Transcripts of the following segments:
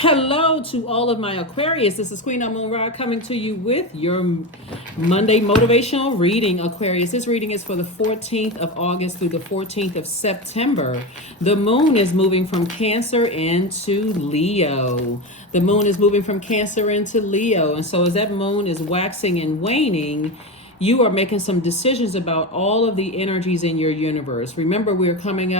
Hello to all of my Aquarius. This is Queen Amun Ra coming to you with your Monday motivational reading, Aquarius. This reading is for the 14th of August through the 14th of September. The moon is moving from Cancer into Leo. The moon is moving from Cancer into Leo. And so as that moon is waxing and waning, you are making some decisions about all of the energies in your universe. Remember, we're closing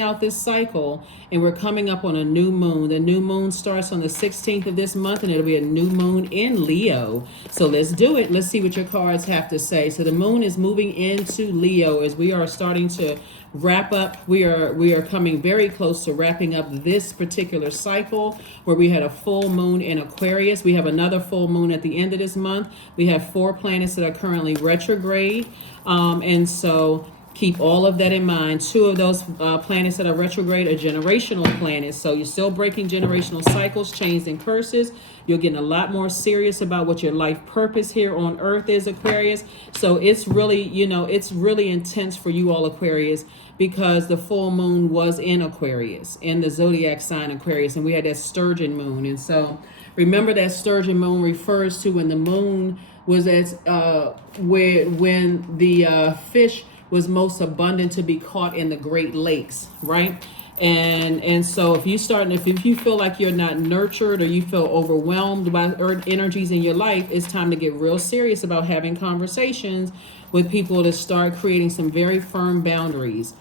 out this cycle, and we're coming up on a new moon. The new moon starts on the 16th of this month, and it'll be a new moon in Leo. So let's do it. Let's see what your cards have to say. So the moon is moving into Leo as we are starting to wrap up. We are coming very close to wrapping up this particular cycle where we had a full moon in Aquarius. We have another full moon at the end of this month. We have 4 planets that are currently retrograde, and so keep all of that in mind. 2 of those planets that are retrograde are generational planets, so you're still breaking generational cycles, chains, and curses. You're getting a lot more serious about what your life purpose here on earth is, Aquarius. So it's really, it's really intense for you all, Aquarius, because the full moon was in Aquarius, in the Zodiac sign Aquarius, and we had that sturgeon moon. And so remember, that sturgeon moon refers to when the moon was when the fish was most abundant to be caught in the Great Lakes, right? And so if you feel like you're not nurtured, or you feel overwhelmed by earth energies in your life, it's time to get real serious about having conversations with people to start creating some very firm boundaries,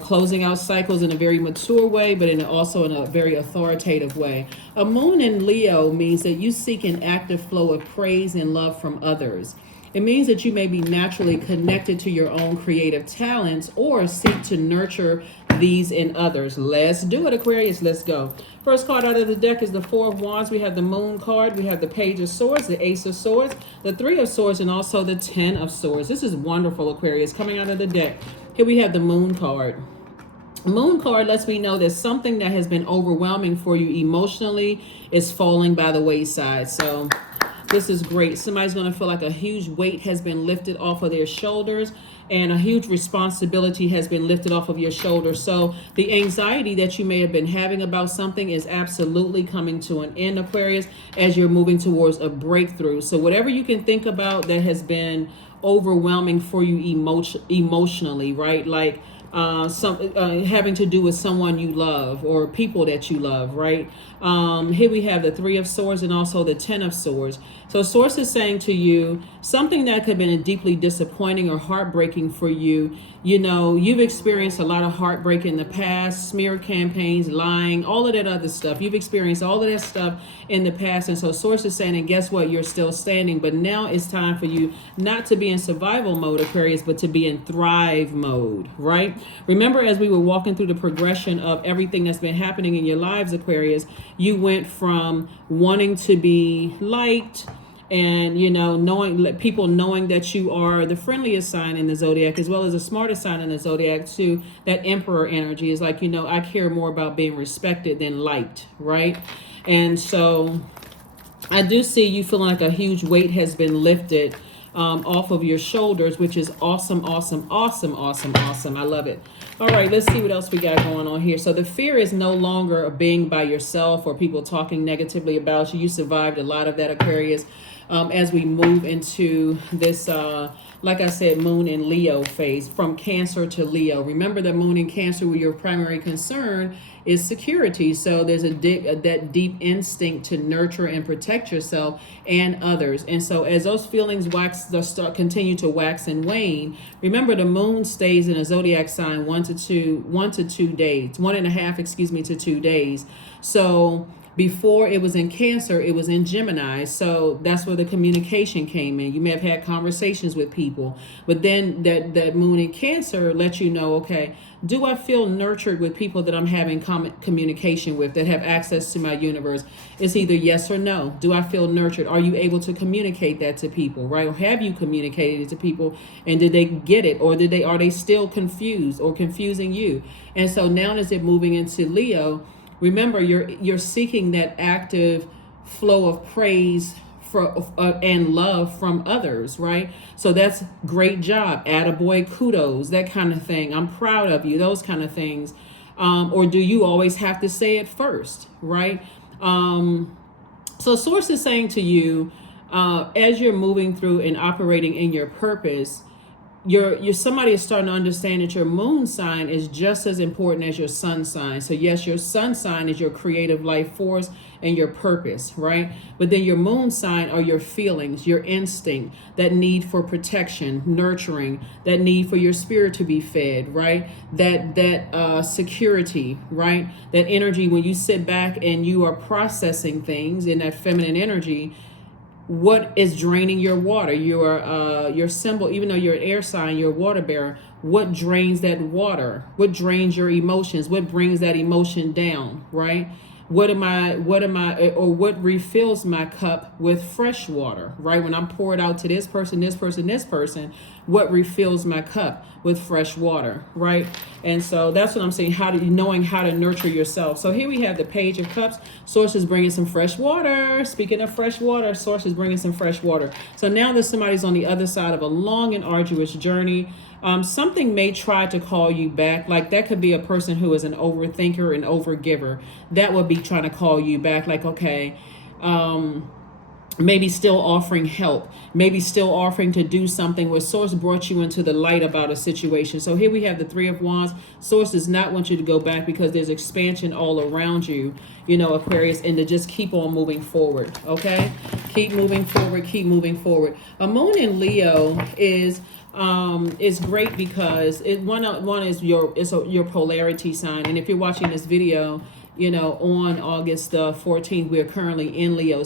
closing out cycles in a very mature way, but also in a very authoritative way. A moon in Leo means that you seek an active flow of praise and love from others. It means that you may be naturally connected to your own creative talents or seek to nurture these in others. Let's do it, Aquarius. Let's go. First card out of the deck is the 4 of Wands. We have the Moon card. We have the Page of Swords, the Ace of Swords, the 3 of Swords, and also the 10 of Swords. This is wonderful, Aquarius. Coming out of the deck, here we have the Moon card. Moon card lets me know that something that has been overwhelming for you emotionally is falling by the wayside. So this is great. Somebody's going to feel like a huge weight has been lifted off of their shoulders, and a huge responsibility has been lifted off of your shoulders. So the anxiety that you may have been having about something is absolutely coming to an end, Aquarius, as you're moving towards a breakthrough. So whatever you can think about that has been overwhelming for you emotionally, right? Like having to do with someone you love or people that you love, right? Here we have the 3 of Swords and also the 10 of Swords. So Source is saying to you, something that could have been deeply disappointing or heartbreaking for you. You've experienced a lot of heartbreak in the past, smear campaigns, lying, all of that other stuff. You've experienced all of that stuff in the past. And so Source is saying, and guess what? You're still standing. But now it's time for you not to be in survival mode, Aquarius, but to be in thrive mode, right? Remember, as we were walking through the progression of everything that's been happening in your lives, Aquarius, you went from wanting to be liked and, people knowing that you are the friendliest sign in the Zodiac as well as the smartest sign in the Zodiac, to that Emperor energy is like, I care more about being respected than liked, right? And so I do see you feeling like a huge weight has been lifted off of your shoulders, which is awesome, awesome, awesome, awesome, awesome. I love it. All right, let's see what else we got going on here. So the fear is no longer of being by yourself or people talking negatively about you. You survived a lot of that, Aquarius. As we move into this, like I said, moon in Leo phase, from Cancer to Leo. Remember, the moon in Cancer, where your primary concern is security. So there's that deep instinct to nurture and protect yourself and others. And so as those feelings continue to wax and wane, remember, the moon stays in a zodiac sign 1 to 2 days, 1.5, to 2 days. So before it was in Cancer, it was in Gemini. So that's where the communication came in. You may have had conversations with people, but then that moon in Cancer lets you know, okay, do I feel nurtured with people that I'm having communication with, that have access to my universe? It's either yes or no. Do I feel nurtured? Are you able to communicate that to people, right? Or have you communicated it to people, and did they get it? Or are they still confused or confusing you? And so now, as it moving into Leo, remember, you're seeking that active flow of praise and love from others, right? So that's great job, attaboy, kudos, that kind of thing. I'm proud of you, those kind of things. Or do you always have to say it first, right? So Source is saying to you, as you're moving through and operating in your purpose, your somebody is starting to understand that your moon sign is just as important as your sun sign. So yes, your sun sign is your creative life force and your purpose, right? But then your moon sign are your feelings, your instinct, that need for protection, nurturing, that need for your spirit to be fed, right? That security, right? That energy when you sit back and you are processing things in that feminine energy. What is draining your water? Your symbol, even though you're an air sign, you're a water bearer. What drains that water? What drains your emotions? What brings that emotion down, right? What refills my cup with fresh water, right? When I'm poured out to this person, what refills my cup with fresh water, right? And so that's what I'm saying, knowing how to nurture yourself. So here we have the Page of Cups. Source is bringing some fresh water. Speaking of fresh water, Source is bringing some fresh water. So now that somebody's on the other side of a long and arduous journey, something may try to call you back. Like that could be a person who is an overthinker and overgiver. That would be trying to call you back. Like, okay, maybe still offering help, maybe still offering to do something where Source brought you into the light about a situation. So here we have the Three of Wands. Source does not want you to go back because there's expansion all around you, Aquarius, and to just keep on moving forward, okay? Keep moving forward. A moon in Leo is great because one is your polarity sign. And if you're watching this video, on August 14th, we're currently in Leo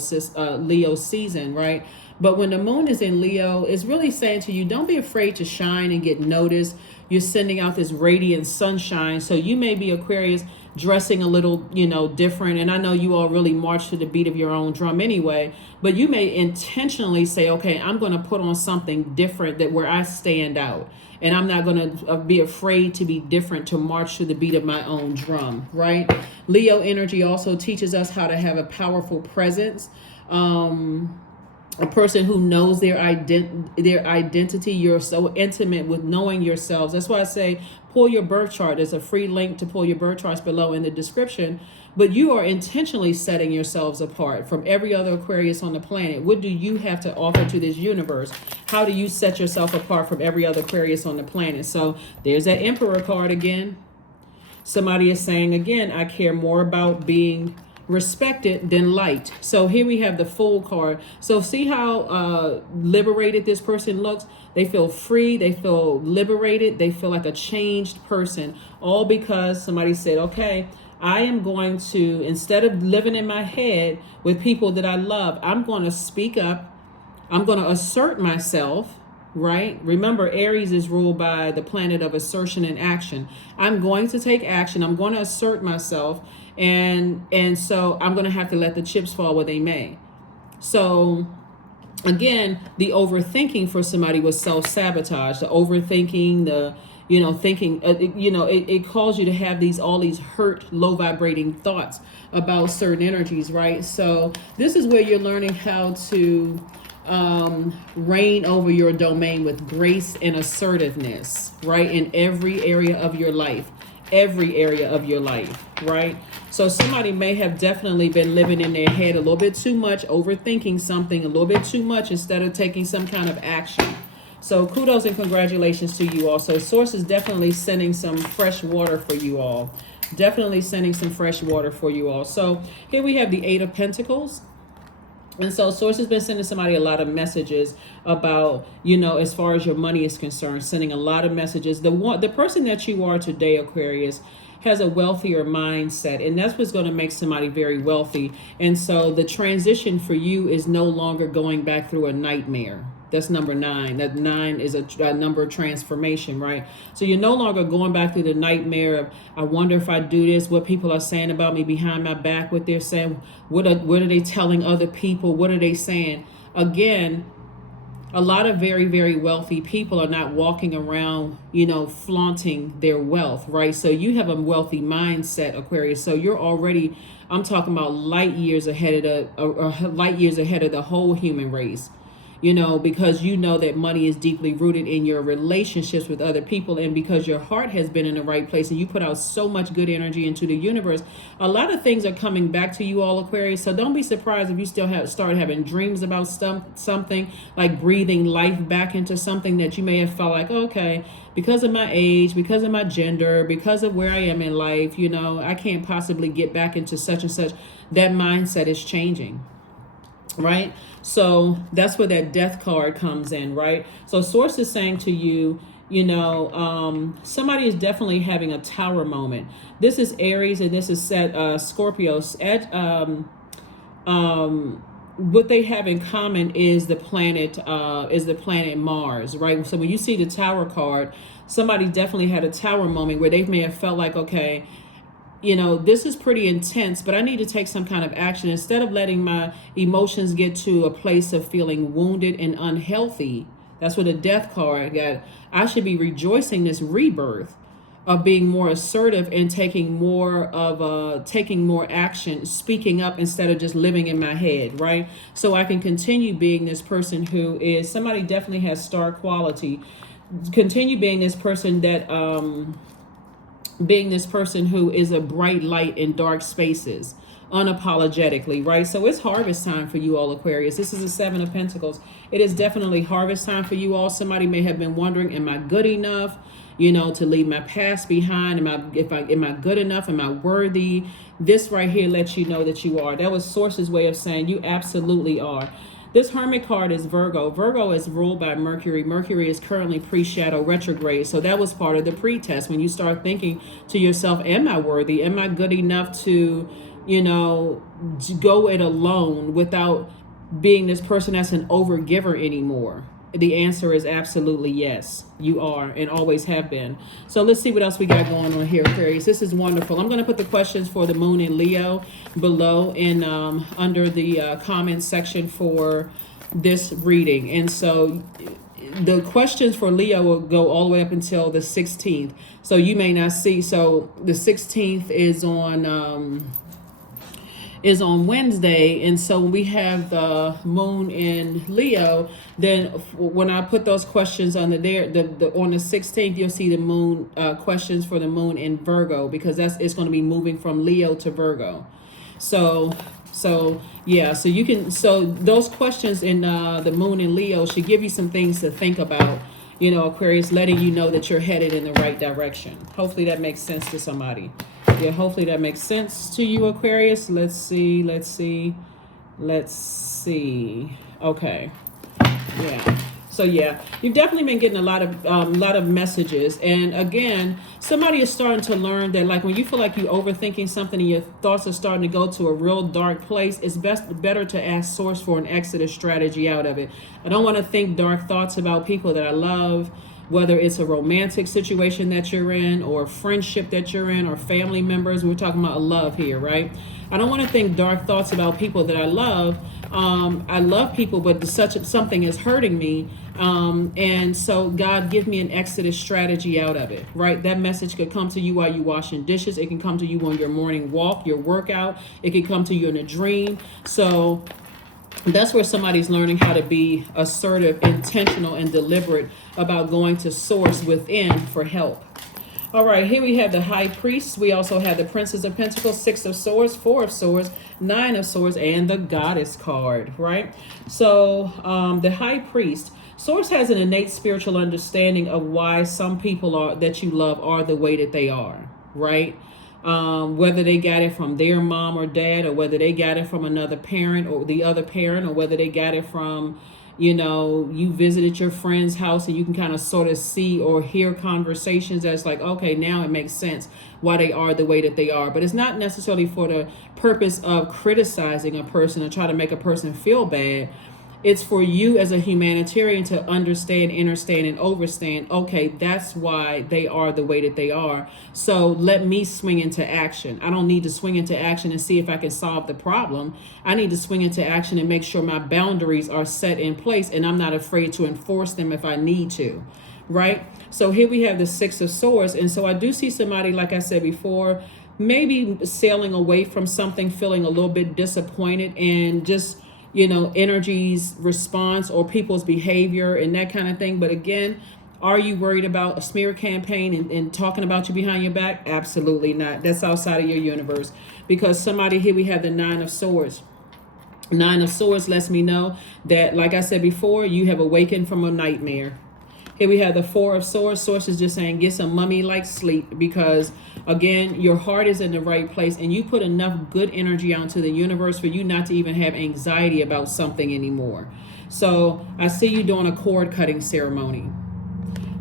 season, right? But when the moon is in Leo, it's really saying to you, don't be afraid to shine and get noticed. You're sending out this radiant sunshine. So you may be, Aquarius, dressing a little, different. And I know you all really march to the beat of your own drum anyway, but you may intentionally say, okay, I'm going to put on something different where I stand out. And I'm not going to be afraid to be different, to march to the beat of my own drum, right? Leo energy also teaches us how to have a powerful presence. A person who knows their identity. You're so intimate with knowing yourselves. That's why I say pull your birth chart. There's a free link to pull your birth charts below in the description. But you are intentionally setting yourselves apart from every other Aquarius on the planet. What do you have to offer to this universe? How do you set yourself apart from every other Aquarius on the planet? So there's that Emperor card again. Somebody is saying again, I care more about being respected than liked. So here we have the Fool card. So see how liberated this person looks? They feel free, they feel liberated, they feel like a changed person, all because somebody said, okay, I am going to, instead of living in my head with people that I love, I'm going to speak up, I'm going to assert myself, right? Remember, Aries is ruled by the planet of assertion and action. I'm going to take action, I'm going to assert myself, and so I'm going to have to let the chips fall where they may. So again, the overthinking for somebody was self-sabotage. The overthinking, thinking, it calls you to have all these hurt, low vibrating thoughts about certain energies, right? So this is where you're learning how to reign over your domain with grace and assertiveness, right? In every area of your life, right? So somebody may have definitely been living in their head a little bit too much, overthinking something a little bit too much instead of taking some kind of action. So kudos and congratulations to you all. So Source is definitely sending some fresh water for you all. So here we have the Eight of Pentacles. And so Source has been sending somebody a lot of messages about, as far as your money is concerned, sending a lot of messages. The person that you are today, Aquarius, has a wealthier mindset, and that's what's going to make somebody very wealthy. And so the transition for you is no longer going back through a nightmare. That's number 9. That 9 is a number of transformation, right? So you're no longer going back through the nightmare of, I wonder if I do this, what people are saying about me behind my back, what they're saying, what are they telling other people, what are they saying? Again, a lot of very, very wealthy people are not walking around, flaunting their wealth, right? So you have a wealthy mindset, Aquarius. So you're already, I'm talking about light years ahead of the whole human race. because you know that money is deeply rooted in your relationships with other people, and because your heart has been in the right place and you put out so much good energy into the universe, a lot of things are coming back to you, all Aquarius. So don't be surprised if you still start having dreams about something, like breathing life back into something that you may have felt like, okay, because of my age, because of my gender, because of where I am in life, I can't possibly get back into such and such. That mindset is changing, right? So that's where that death card comes in, right? So source is saying to you, somebody is definitely having a tower moment. This is Aries and this is Scorpio. What they have in common is the planet Mars, right? So when you see the tower card, somebody definitely had a tower moment where they may have felt like, okay, this is pretty intense, but I need to take some kind of action. Instead of letting my emotions get to a place of feeling wounded and unhealthy, that's what the death card got. I should be rejoicing this rebirth of being more assertive and taking more action, speaking up instead of just living in my head, right? So I can continue being this person who is, somebody definitely has star quality. Continue being this person that being this person who is a bright light in dark spaces, unapologetically, right? So it's harvest time for you all, Aquarius. This is the Seven of Pentacles. It is definitely harvest time for you all. Somebody may have been wondering, am I good enough, to leave my past behind? Am I good enough? Am I worthy? This right here lets you know that you are. That was Source's way of saying you absolutely are. This Hermit card is Virgo. Virgo is ruled by Mercury. Mercury is currently pre-shadow retrograde. So that was part of the pre-test. When you start thinking to yourself, am I worthy? Am I good enough to, go it alone without being this person that's an overgiver anymore? The answer is absolutely yes, you are, and always have been. So let's see what else we got going on here, Aquarius. This is wonderful. I'm going to put the questions for the moon in Leo below in under the comment section for this reading. And so the questions for Leo will go all the way up until the 16th. So you may not see. So the 16th is on Wednesday, and so we have the moon in Leo. Then when I put those questions on on the 16th, you'll see the moon questions for the moon in Virgo, because it's going to be moving from Leo to Virgo. So yeah, so you can, so those questions in the moon in Leo should give you some things to think about, Aquarius, letting you know that you're headed in the right direction. Hopefully that makes sense to somebody. Yeah, hopefully that makes sense to you, Aquarius. Let's see. Okay. Yeah. So yeah, you've definitely been getting a lot of messages. And again, somebody is starting to learn that, like, when you feel like you're overthinking something and your thoughts are starting to go to a real dark place, it's better to ask Source for an exodus strategy out of it. I don't want to think dark thoughts about people that I love, whether it's a romantic situation that you're in, or a friendship that you're in, or family members. We're talking about love here, right? I don't want to think dark thoughts about people that I love. I love people, but something is hurting me. And so God, give me an exodus strategy out of it, right? That message could come to you while you're washing dishes. It can come to you on your morning walk, your workout. It can come to you in a dream. So that's where somebody's learning how to be assertive, intentional, and deliberate about going to Source within for help. All right, here we have the High Priest. We also have the Princess of Pentacles, Six of Swords, Four of Swords, Nine of Swords, and the Goddess card, right? So the High Priest, Source has an innate spiritual understanding of why some people that you love are the way that they are, right? Whether they got it from their mom or dad, or whether they got it from another parent or the other parent, or whether they got it from, you visited your friend's house and you can kind of sort of see or hear conversations that's like, okay, now it makes sense why they are the way that they are. But it's not necessarily for the purpose of criticizing a person or try to make a person feel bad. It's for you as a humanitarian to understand, understand, and overstand, okay, that's why they are the way that they are. So let me swing into action. I don't need to swing into action and see if I can solve the problem. I need to swing into action and make sure my boundaries are set in place and I'm not afraid to enforce them if I need to, right? So here we have the Six of Swords. And so I do see somebody, like I said before, maybe sailing away from something, feeling a little bit disappointed, and just energies response or people's behavior and that kind of thing. But again, are you worried about a smear campaign and talking about you behind your back? Absolutely not. That's outside of your universe. Because somebody here, we have the Nine of Swords. Nine of Swords lets me know that, like I said before, you have awakened from a nightmare. Here we have the Four of Swords. Source is just saying get some mummy-like sleep, because, again, your heart is in the right place and you put enough good energy out to the universe for you not to even have anxiety about something anymore. So I see you doing a cord-cutting ceremony.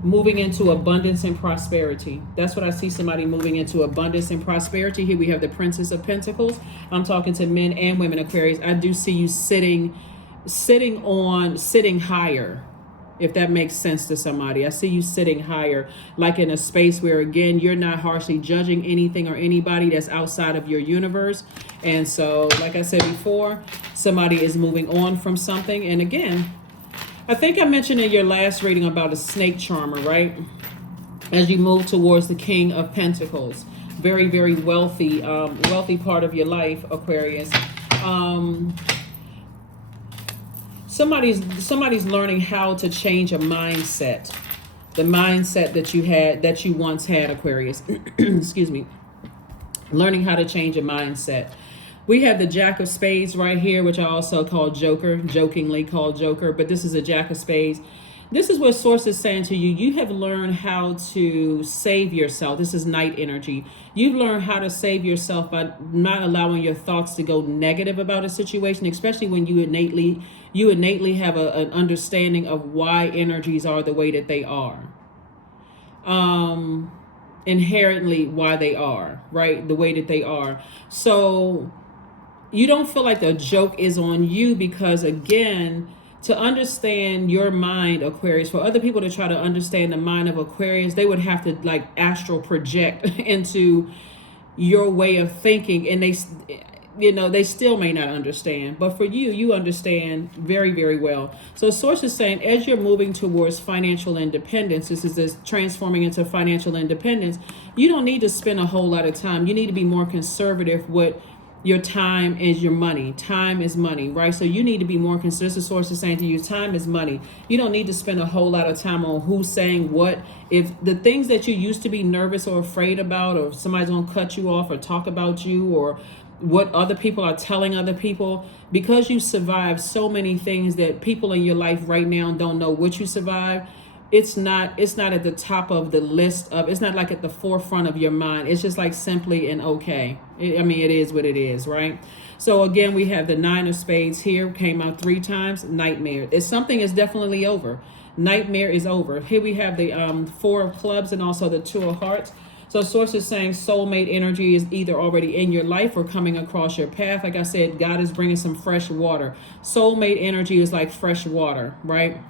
Moving into abundance and prosperity. That's what I see, somebody moving into abundance and prosperity. Here we have the Princess of Pentacles. I'm talking to men and women, Aquarius. I do see you sitting higher, if that makes sense to somebody. I see you sitting higher, like in a space where, again, you're not harshly judging anything or anybody that's outside of your universe. And so, like I said before, somebody is moving on from something. And again, I think I mentioned in your last reading about a snake charmer, right? As you move towards the King of Pentacles. Very, very wealthy, wealthy part of your life, Aquarius. Somebody's learning how to change a mindset. The mindset that you once had, Aquarius. Excuse me. Learning how to change a mindset. We have the Jack of Spades right here, which I also call Joker, jokingly called Joker, but this is a Jack of Spades. This is what Source is saying to you. You have learned how to save yourself. This is Knight energy. You've learned how to save yourself by not allowing your thoughts to go negative about a situation, especially when you innately have an understanding of why energies are the way that they are. Inherently why they are, right? The way that they are. So you don't feel like the joke is on you, because, again, to understand your mind, Aquarius, for other people to try to understand the mind of Aquarius, they would have to like astral project into your way of thinking, and they still may not understand. But for you, you understand very, very well. So Source is saying, as you're moving towards financial independence, this transforming into financial independence, you don't need to spend a whole lot of time. You need to be more conservative with your time is your money. Time is money, right? So you need to be more considerate. Source is saying to you, time is money. You don't need to spend a whole lot of time on who's saying what. If the things that you used to be nervous or afraid about, or somebody's going to cut you off or talk about you, or what other people are telling other people, because you survived so many things that people in your life right now don't know what you survived. It's not at the top of the list of, it's not like at the forefront of your mind. It's just like simply an okay. It is what it is, right? So again, we have the Nine of Spades here, came out 3 times, nightmare. It's something is definitely over. Nightmare is over. Here we have the 4 of Clubs and also the 2 of Hearts. So Source is saying soulmate energy is either already in your life or coming across your path. Like I said, God is bringing some fresh water. Soulmate energy is like fresh water, right?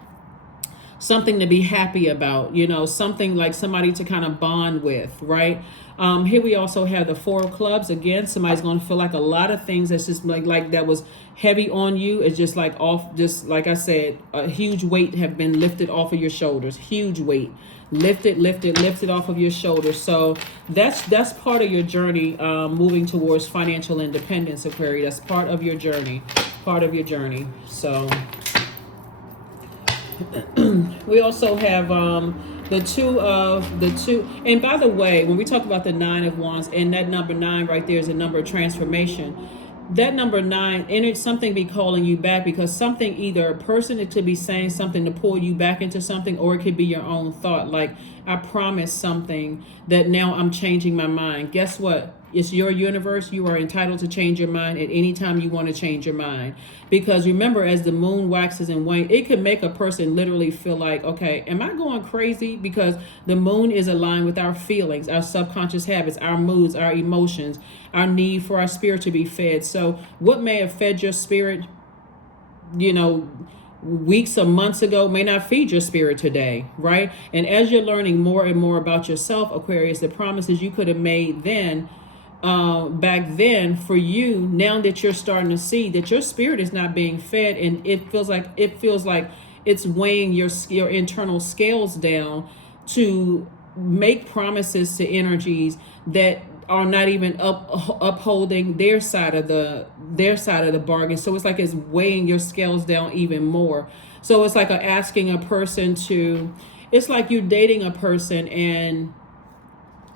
Something to be happy about, something like somebody to kind of bond with, right? Here we also have the 4 of Clubs. Again, somebody's going to feel like a lot of things that's just like that was heavy on you. It's just like off, just like I said, a huge weight have been lifted off of your shoulders. Huge weight. Lifted off of your shoulders. So that's part of your journey, moving towards financial independence, Aquarius. That's part of your journey. So we also have the two. And by the way, when we talk about the 9 of Wands, and that number 9 right there is a number of transformation. That number 9, and it's something be calling you back, because something, either a person, it could be saying something to pull you back into something, or it could be your own thought. Like, I promised something that now I'm changing my mind. Guess what? It's your universe. You are entitled to change your mind at any time you want to change your mind. Because remember, as the moon waxes and wanes, it can make a person literally feel like, okay, am I going crazy? Because the moon is aligned with our feelings, our subconscious habits, our moods, our emotions, our need for our spirit to be fed. So what may have fed your spirit, weeks or months ago, may not feed your spirit today, right? And as you're learning more and more about yourself, Aquarius, the promises you could have made then, back then, for you, now that you're starting to see that your spirit is not being fed, and it feels like it's weighing your internal scales down to make promises to energies that are not even upholding their side of the bargain. So it's like it's weighing your scales down even more. So it's like asking a person to, it's like you're dating a person and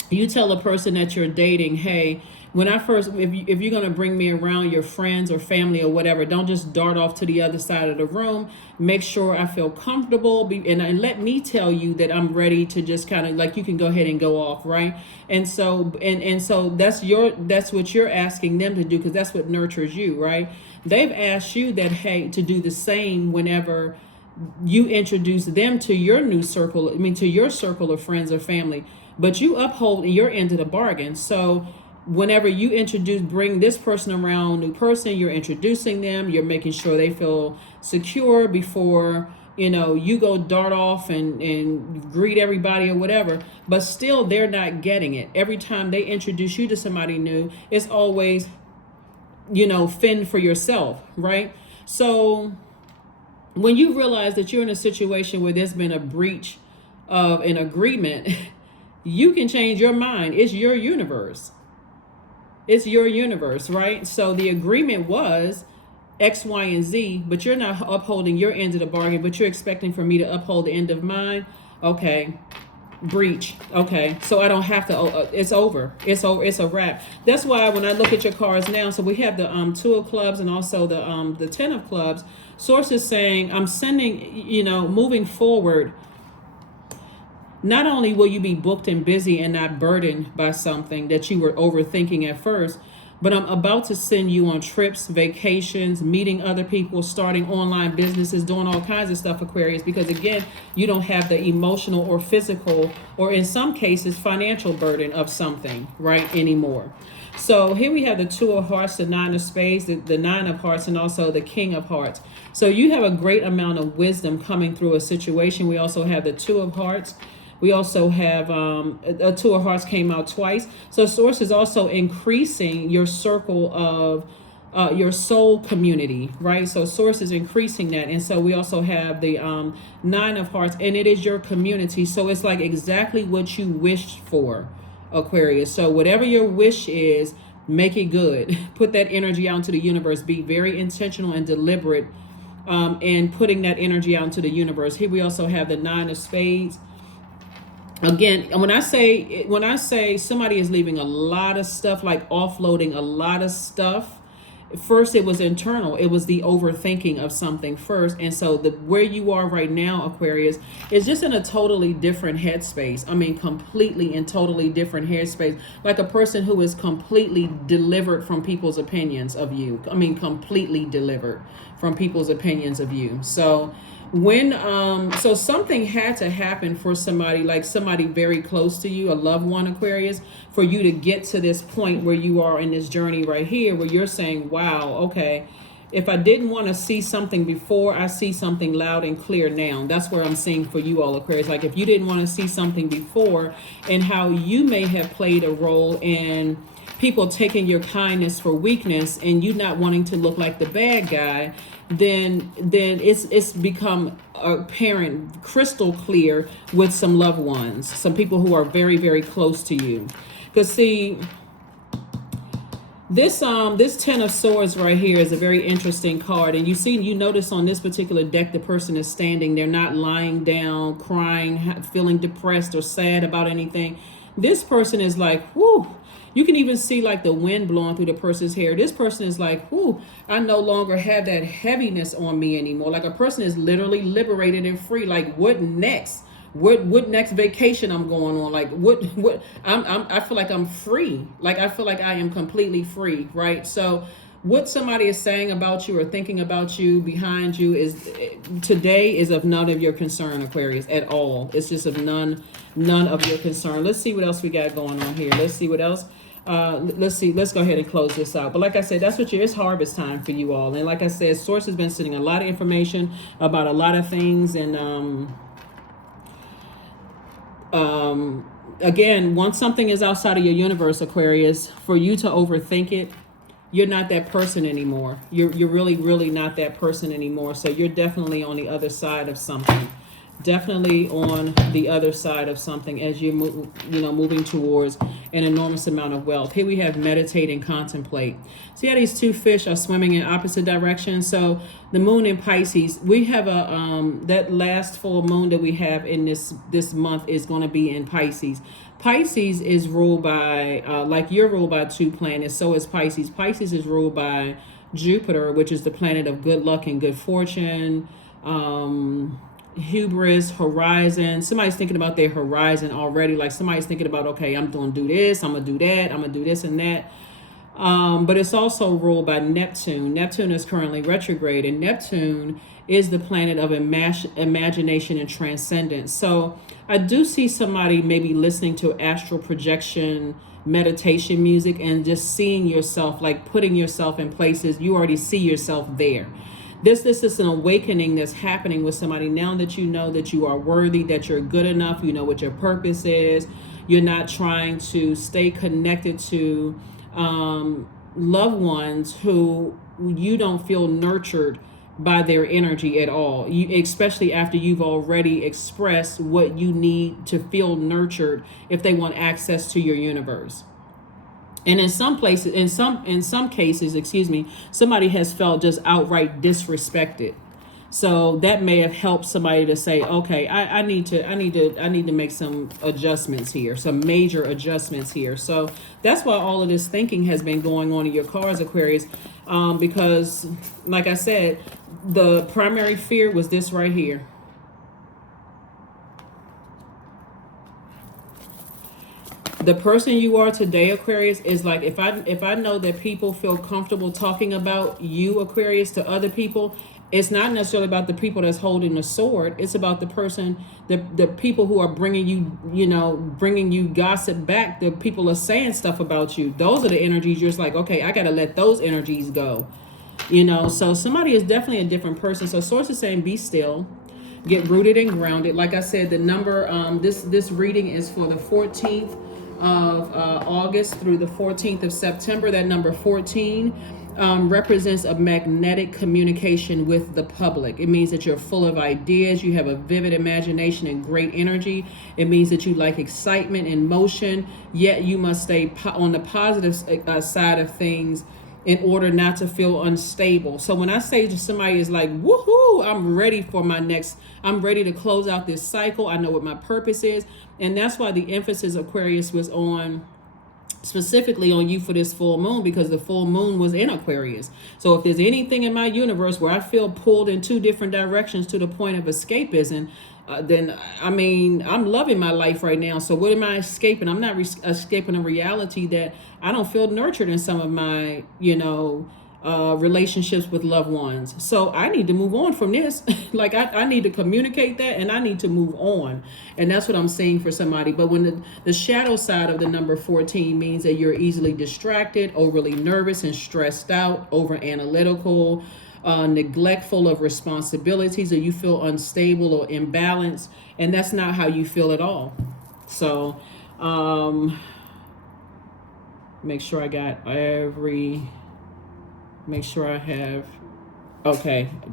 you tell a person that you're dating, hey, when I first, if you're going to bring me around your friends or family or whatever, don't just dart off to the other side of the room. Make sure I feel comfortable, and let me tell you that I'm ready to just kind of like, you can go ahead and go off, right? And so that's what you're asking them to do, because that's what nurtures you, right? They've asked you that, hey, to do the same whenever you introduce them to your new circle, to your circle of friends or family, but you uphold your end of the bargain. So whenever you bring this person around, new person, you're introducing them, you're making sure they feel secure before, you go dart off and greet everybody or whatever, but still they're not getting it. Every time they introduce you to somebody new, it's always, fend for yourself, right? So when you realize that you're in a situation where there's been a breach of an agreement, you can change your mind. It's your universe. It's your universe, right? So the agreement was X, Y, and Z, but you're not upholding your end of the bargain, but you're expecting for me to uphold the end of mine. Okay. Breach. Okay. So I don't have to, it's over. It's over. It's a wrap. That's why when I look at your cards now, so we have the 2 of clubs and also the 10 of clubs. Source is saying, I'm sending, moving forward, not only will you be booked and busy and not burdened by something that you were overthinking at first, but I'm about to send you on trips, vacations, meeting other people, starting online businesses, doing all kinds of stuff, Aquarius, because again, you don't have the emotional or physical, or in some cases, financial burden of something, right, anymore. So here we have the 2 of hearts, the 9 of spades, the 9 of hearts, and also the king of hearts. So you have a great amount of wisdom coming through a situation. We also have the 2 of hearts. We also have a 2 of hearts came out twice. So source is also increasing your circle of your soul community, right? So source is increasing that. And so we also have the 9 of hearts, and it is your community. So it's like exactly what you wished for, Aquarius. So whatever your wish is, make it good. Put that energy out into the universe. Be very intentional and deliberate in putting that energy out into the universe. Here we also have the 9 of spades. Again, when I say somebody is leaving a lot of stuff, like offloading a lot of stuff, first it was internal. It was the overthinking of something first. And so where you are right now, Aquarius, is just in a totally different headspace. Completely and totally different headspace. Like a person who is completely delivered from people's opinions of you. Completely delivered from people's opinions of you. So so something had to happen for somebody, like somebody very close to you, a loved one, Aquarius, for you to get to this point where you are in this journey right here, where you're saying, wow, okay, if I didn't want to see something before, I see something loud and clear now. That's where I'm seeing for you all, Aquarius. Like if you didn't want to see something before, and how you may have played a role in people taking your kindness for weakness and you not wanting to look like the bad guy, then it's become apparent, crystal clear with some loved ones, some people who are very, very close to you. Because see, this 10 of swords right here is a very interesting card, and you notice on this particular deck the person is standing. They're not lying down, crying, feeling depressed or sad about anything. This person is like, whoo. You can even see like the wind blowing through the person's hair. This person is like, whoo, I no longer have that heaviness on me anymore. Like a person is literally liberated and free. Like what next? What next vacation I'm going on? Like I feel like I'm free. Like I feel like I am completely free, right? So what somebody is saying about you or thinking about you behind you today is of none of your concern, Aquarius, at all. It's just of none of your concern. Let's see what else we got going on here. Let's see what else. Let's go ahead and close this out. But like I said, it's harvest time for you all. And like I said, Source has been sending a lot of information about a lot of things. And again, once something is outside of your universe, Aquarius, for you to overthink it, you're not that person anymore. You're really, really not that person anymore. So you're definitely on the other side of something. definitely on the other side of something as you're moving towards an enormous amount of wealth. Here we have meditate and contemplate. See how these two fish are swimming in opposite directions? So the moon in Pisces, we have a that last full moon that we have in this month is going to be in Pisces. Pisces is ruled by like you're ruled by two planets, so is Pisces. Pisces is ruled by Jupiter, which is the planet of good luck and good fortune, hubris, horizon. Somebody's thinking about their horizon already. Like somebody's thinking about, okay, I'm going to do this, I'm going to do that, I'm going to do this and that. But it's also ruled by Neptune. Neptune is currently retrograde, and Neptune is the planet of imagination and transcendence. So I do see somebody maybe listening to astral projection meditation music and just seeing yourself, like putting yourself in places you already see yourself there. This is an awakening that's happening with somebody now that you know that you are worthy, that you're good enough, you know what your purpose is. You're not trying to stay connected to loved ones who you don't feel nurtured by their energy at all. Especially after you've already expressed what you need to feel nurtured if they want access to your universe. And in some places, in some cases, somebody has felt just outright disrespected. So that may have helped somebody to say, okay, I need to make some adjustments here, some major adjustments here. So that's why all of this thinking has been going on in your cards, Aquarius, because like I said, the primary fear was this right here. The person you are today, Aquarius, is like, if I know that people feel comfortable talking about you, Aquarius, to other people, it's not necessarily about the people that's holding the sword. It's about the person, the people who are bringing you gossip back. The people are saying stuff about you. Those are the energies you're just like, okay, I got to let those energies go. So somebody is definitely a different person. So Source is saying, be still, get rooted and grounded. Like I said, the number, this reading is for the 14th of August through the 14th of September. That number 14 represents a magnetic communication with the public. It means that you're full of ideas, you have a vivid imagination and great energy. It means that you like excitement and motion, yet you must stay on the positive side of things in order not to feel unstable. So when I say to somebody is like, woohoo, I'm ready to close out this cycle. I know what my purpose is. And that's why the emphasis, Aquarius, was on specifically on you for this full moon, because the full moon was in Aquarius. So if there's anything in my universe where I feel pulled in two different directions to the point of escapism, then I'm loving my life right now. So what am I escaping? I'm not escaping a reality that I don't feel nurtured in some of my, relationships with loved ones. So I need to move on from this. Like I need to communicate that, and I need to move on. And that's what I'm saying for somebody. But when the shadow side of the number 14 means that you're easily distracted, overly nervous and stressed out, over analytical, neglectful of responsibilities, or you feel unstable or imbalanced, and that's not how you feel at all. So make sure I have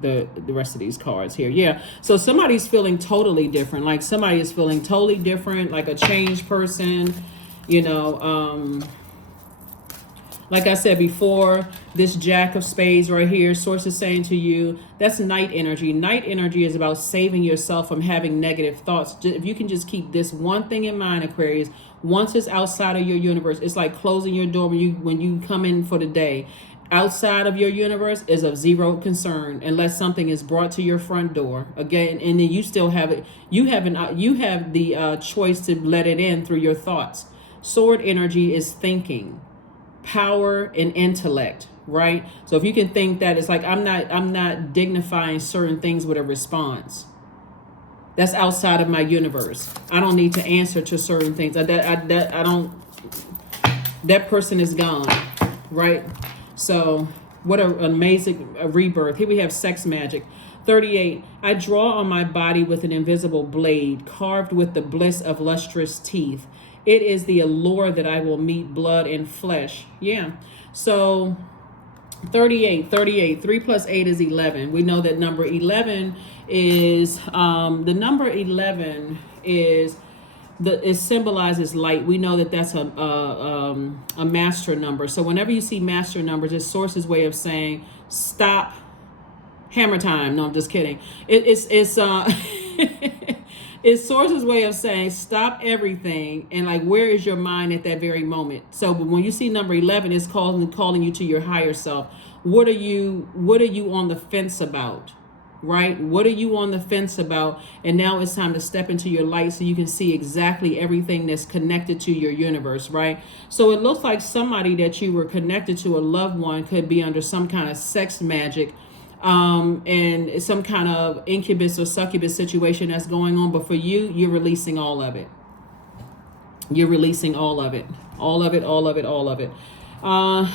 the rest of these cards here. Yeah, so somebody's feeling totally different. Like somebody is feeling totally different, like a changed person. Like I said before, this Jack of Spades right here, Source is saying to you, that's night energy. Night energy is about saving yourself from having negative thoughts. If you can just keep this one thing in mind, Aquarius, once it's outside of your universe, it's like closing your door when you come in for the day. Outside of your universe is of zero concern unless something is brought to your front door. Again, and then you still have it. You have the choice to let it in through your thoughts. Sword energy is thinking, power, and intellect, right? So if you can think that, it's like I'm not dignifying certain things with a response. That's outside of my universe. I don't need to answer to certain things. That person is gone, right? So what an amazing rebirth. Here we have sex magic. 38, I draw on my body with an invisible blade carved with the bliss of lustrous teeth. It is the allure that I will meet blood and flesh. Yeah. So 38, 38. 3 plus 8 is 11. We know that number 11 is, the number 11 is, it symbolizes light. We know that that's a master number. So whenever you see master numbers, it's Source's way of saying, stop, hammer time. No, I'm just kidding. It's it's Source's way of saying stop everything and like where is your mind at that very moment. So but when you see number 11, it's calling you to your higher self. What are you on the fence about? Right? What are you on the fence about? And now it's time to step into your light so you can see exactly everything that's connected to your universe, right? So it looks like somebody that you were connected to, a loved one, could be under some kind of sex magic, and some kind of incubus or succubus situation that's going on. But for you, you're releasing all of it. You're releasing all of it. All of it, all of it, all of it.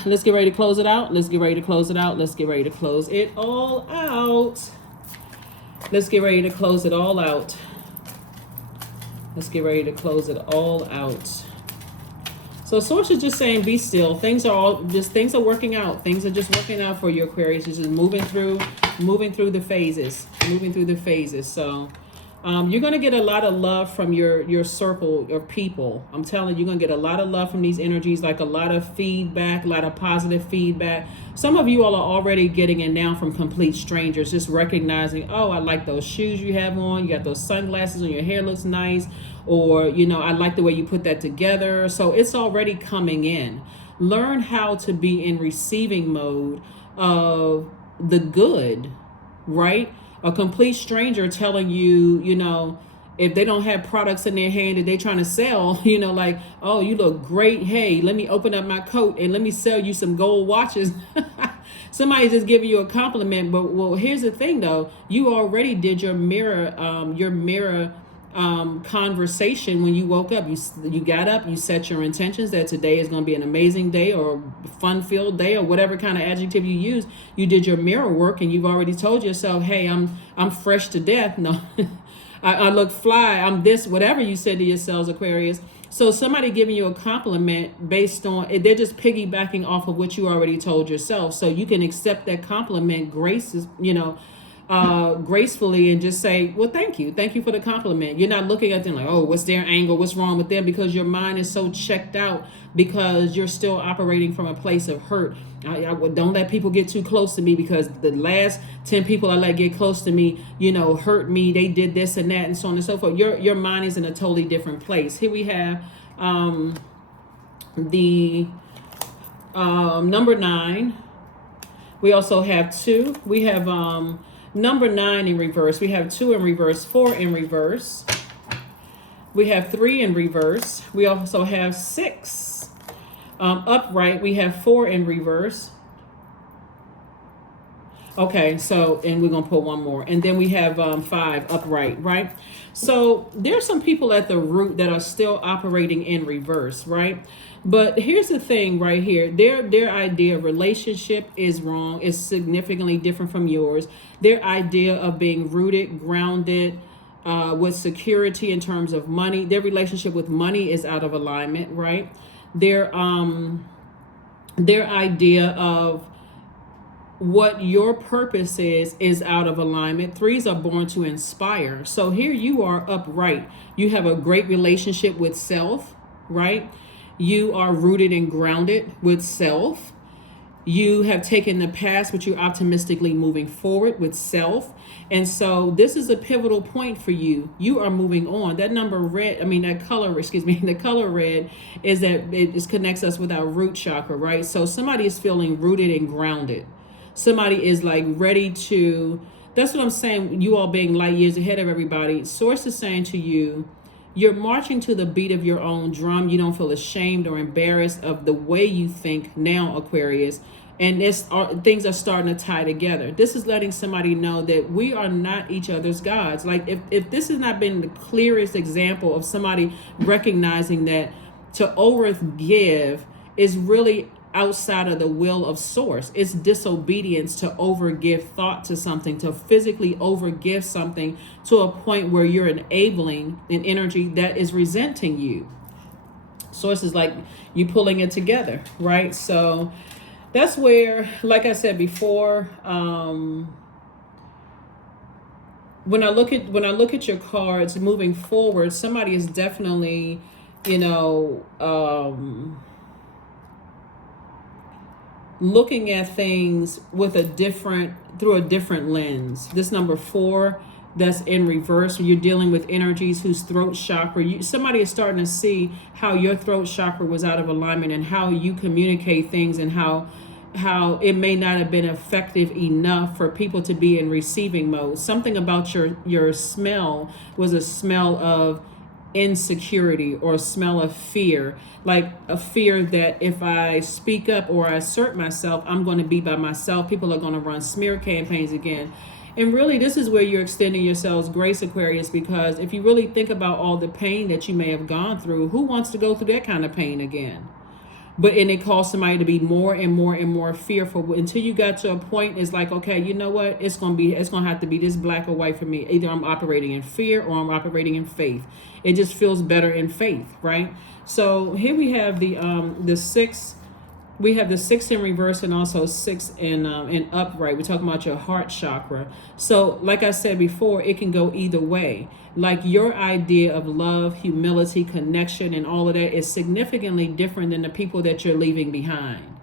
Let's get ready to close it out. Let's get ready to close it out. Let's get ready to close it all out. Let's get ready to close it all out. Let's get ready to close it all out. So Source is just saying, be still. Things are working out. Things are just working out for you, Aquarius. It's just moving through the phases, So you're going to get a lot of love from your circle of people. I'm telling you, you're going to get a lot of love from these energies, like a lot of feedback, a lot of positive feedback. Some of you all are already getting it now from complete strangers, just recognizing, oh, I like those shoes you have on. You got those sunglasses on, your hair looks nice. Or, I like the way you put that together. So it's already coming in. Learn how to be in receiving mode of the good, right? A complete stranger telling you, if they don't have products in their hand that they're trying to sell, like, oh, you look great. Hey, let me open up my coat and let me sell you some gold watches. Somebody's just giving you a compliment. But well, here's the thing though, you already did your mirror conversation when you woke up. You got up, you set your intentions that today is going to be an amazing day or fun-filled day or whatever kind of adjective you use. You did your mirror work and you've already told yourself, hey, I'm fresh to death. No, I look fly. I'm this, whatever you said to yourselves, Aquarius. So somebody giving you a compliment based on, they're just piggybacking off of what you already told yourself. So you can accept that compliment gracefully and just say, well, thank you for the compliment. You're not looking at them like, oh, what's their angle, what's wrong with them, because your mind is so checked out, because you're still operating from a place of hurt. I don't let people get too close to me, because the last 10 people I let get close to me, hurt me, they did this and that and so on and so forth. Your mind is in a totally different place. Here we have the number 9. We also have 2. We have number 9 in reverse. We have 2 in reverse, 4 in reverse. We have 3 in reverse. We also have 6 upright. We have 4 in reverse. Okay, so, and we're going to put one more. And then we have 5 upright, right? So there's some people at the root that are still operating in reverse, right? But here's the thing right here. Their idea of relationship is wrong. It's significantly different from yours. Their idea of being rooted, grounded, with security in terms of money. Their relationship with money is out of alignment, right? Their idea of what your purpose is out of alignment. 3s are born to inspire. So here you are upright. You have a great relationship with self, right? You are rooted and grounded with self. You have taken the past, but you're optimistically moving forward with self. And so this is a pivotal point for you. You are moving on. That the color red is that it just connects us with our root chakra, right? So somebody is feeling rooted and grounded. Somebody is like ready to, that's what I'm saying, you all being light years ahead of everybody. Source is saying to you, you're marching to the beat of your own drum. You don't feel ashamed or embarrassed of the way you think now, Aquarius. And things are starting to tie together. This is letting somebody know that we are not each other's gods. Like if this has not been the clearest example of somebody recognizing that to overgive is really outside of the will of source. It's disobedience to overgive thought to something, to physically overgive something to a point where you're enabling an energy that is resenting you. Source is like you pulling it together, right? So that's where, like I said before, when I look at your cards moving forward, somebody is definitely, you know, looking at things with through a different lens. This number 4, that's in reverse, you're dealing with energies whose throat chakra, somebody is starting to see how your throat chakra was out of alignment, and how you communicate things, and how it may not have been effective enough for people to be in receiving mode. Something about your smell was a smell of insecurity, or a smell of fear, like a fear that if I speak up or I assert myself, I'm going to be by myself. People are going to run smear campaigns again. And really, this is where you're extending yourselves grace, Aquarius, because if you really think about all the pain that you may have gone through, who wants to go through that kind of pain again? And it caused somebody to be more and more and more fearful, until you got to a point, it's like, okay, you know what, it's gonna have to be this black or white for me. Either I'm operating in fear or I'm operating in faith. It just feels better in faith, right? So here we have the 6. We have the 6 in reverse, and also 6 in upright. We're talking about your heart chakra. So like I said before, it can go either way. Like, your idea of love, humility, connection, and all of that is significantly different than the people that you're leaving behind.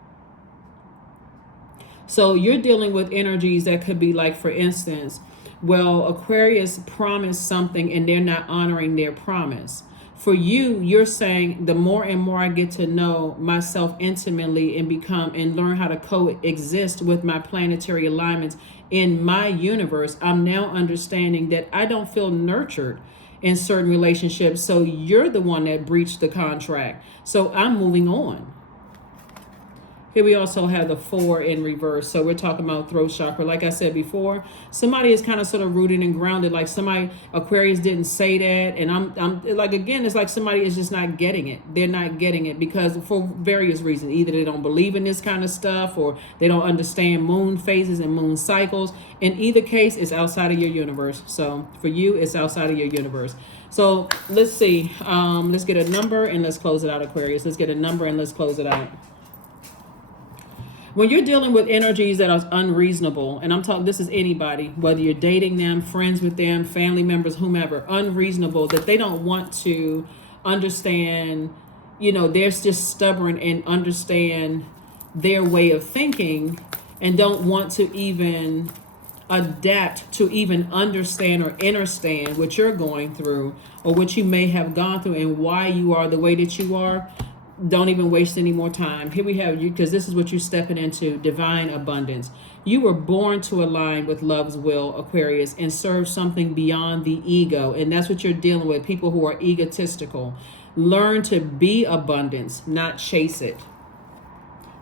So you're dealing with energies that could be like, for instance, well, Aquarius promised something and they're not honoring their promise. For you, you're saying, the more and more I get to know myself intimately and learn how to coexist with my planetary alignments in my universe, I'm now understanding that I don't feel nurtured in certain relationships. So you're the one that breached the contract. So I'm moving on. Here we also have the 4 in reverse. So we're talking about throat chakra. Like I said before, somebody is kind of sort of rooted and grounded. Like, somebody, Aquarius didn't say that. And I'm like, again, it's like somebody is just not getting it. They're not getting it because for various reasons. Either they don't believe in this kind of stuff, or they don't understand moon phases and moon cycles. In either case, it's outside of your universe. So for you, it's outside of your universe. So let's see. Let's get a number and let's close it out, Aquarius. Let's get a number and let's close it out. When you're dealing with energies that are unreasonable, and I'm talking, this is anybody, whether you're dating them, friends with them, family members, whomever, unreasonable, that they don't want to understand, they're just stubborn and understand their way of thinking, and don't want to even adapt to even understand or understand what you're going through, or what you may have gone through, and why you are the way that you are. Don't even waste any more time. Here we have you, because this is what you're stepping into, divine abundance. You were born to align with love's will, Aquarius, and serve something beyond the ego. And that's what you're dealing with, people who are egotistical. Learn to be abundance, not chase it.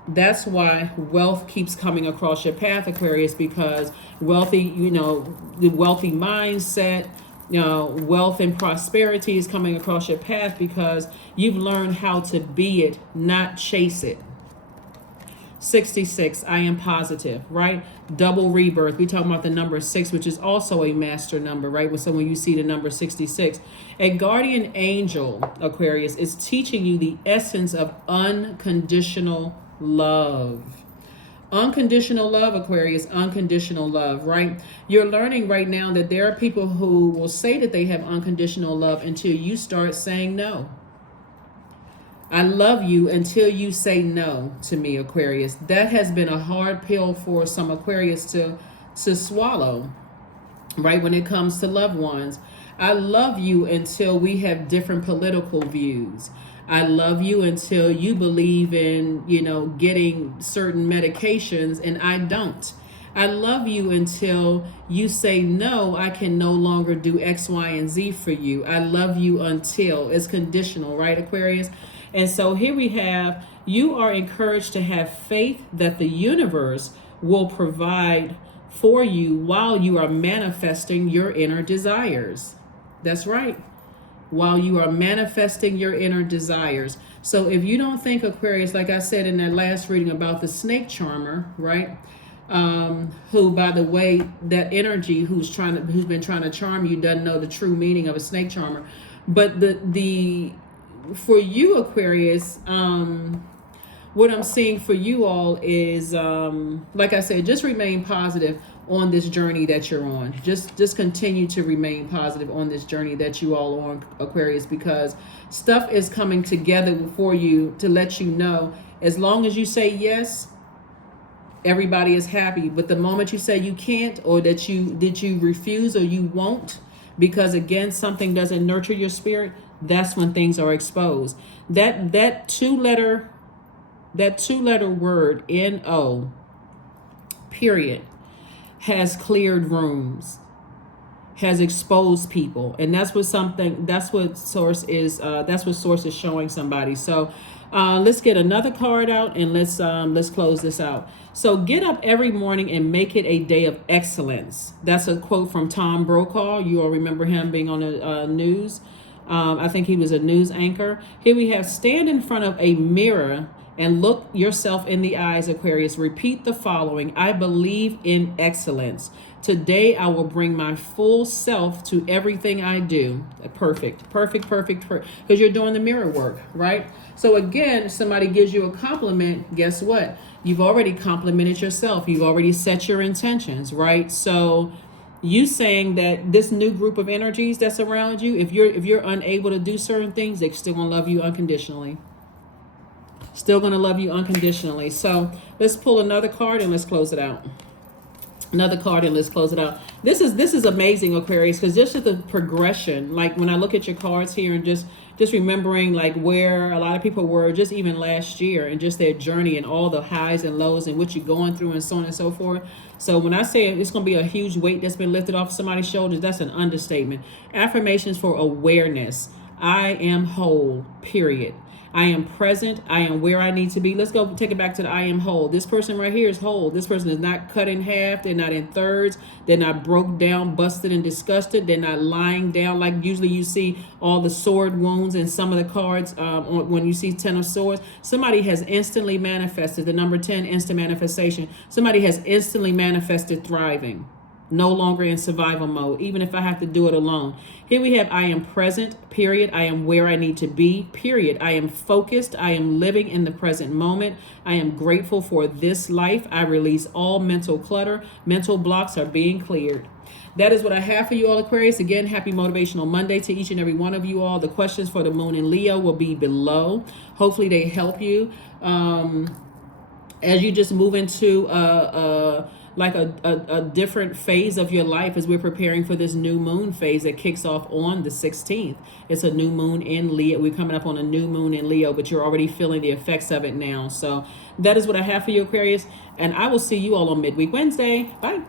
That's why wealth keeps coming across your path, Aquarius, because wealthy, the wealthy mindset, wealth and prosperity is coming across your path because you've learned how to be it, not chase it. 66, I am positive, right? Double rebirth. We talking about the number 6, which is also a master number, right? When you see the number 66, a guardian angel, Aquarius, is teaching you the essence of unconditional love. Unconditional love, Aquarius, unconditional love, right? You're learning right now that there are people who will say that they have unconditional love until you start saying no. I love you until you say no to me, Aquarius. That has been a hard pill for some Aquarius to swallow, right? When it comes to loved ones. I love you until we have different political views. I love you until you believe in, getting certain medications and I don't. I love you until you say, no, I can no longer do X, Y, and Z for you. I love you until. It's conditional, right, Aquarius? And so here we have, you are encouraged to have faith that the universe will provide for you while you are manifesting your inner desires. That's right. While you are manifesting your inner desires. So if you don't think, Aquarius, like I said in that last reading about the snake charmer, right? Who, by the way, that energy who's been trying to charm you doesn't know the true meaning of a snake charmer. But for you, Aquarius, what I'm seeing for you all is, like I said, just remain positive on this journey that you're on. Just continue to remain positive on this journey that you all are on, Aquarius, because stuff is coming together for you to let you know, as long as you say yes, everybody is happy. But the moment you say you can't, or that you refuse, or you won't, because again something doesn't nurture your spirit, that's when things are exposed. That two letter word, NO, period, has cleared rooms, has exposed people, and that's what source is showing somebody. So let's get another card out, and let's close this out. So get up every morning and make it a day of excellence. That's a quote from Tom Brokaw. You all remember him being on the news. I think he was a news anchor. Here we have: stand in front of a mirror and look yourself in the eyes, Aquarius. Repeat the following: I believe in excellence. Today I will bring my full self to everything I do. Perfect. Because you're doing the mirror work, right? So again, somebody gives you a compliment. Guess what? You've already complimented yourself. You've already set your intentions, right? So you saying that this new group of energies that's around you, if you're unable to do certain things, they're still gonna love you unconditionally. Still gonna love you unconditionally. So let's pull another card and let's close it out. Another card and let's close it out. This is amazing, Aquarius, because just the progression, like when I look at your cards here and just remembering like where a lot of people were just even last year, and just their journey and all the highs and lows and what you're going through and so on and so forth. So when I say it's going to be a huge weight that's been lifted off somebody's shoulders, that's an understatement. Affirmations for awareness: I am whole, period. I am present. I am where I need to be. Let's go take it back to the I am whole. This person right here is whole. This person is not cut in half. They're not in thirds. They're not broke down, busted, and disgusted. They're not lying down like usually you see all the sword wounds in some of the cards when you see 10 of swords. Somebody has instantly manifested. The number 10, instant manifestation. Somebody has instantly manifested thriving. No longer in survival mode, even if I have to do it alone. Here we have: I am present, period. I am where I need to be, period. I am focused. I am living in the present moment. I am grateful for this life. I release all mental clutter. Mental blocks are being cleared. That is what I have for you all, Aquarius. Again, happy Motivational Monday to each and every one of you all. The questions for the moon in Leo will be below. Hopefully they help you as you just move into like a different phase of your life, as we're preparing for this new moon phase that kicks off on the 16th. It's a new moon in Leo. We're coming up on a new moon in Leo, but you're already feeling the effects of it now. So that is what I have for you, Aquarius. And I will see you all on Midweek Wednesday. Bye.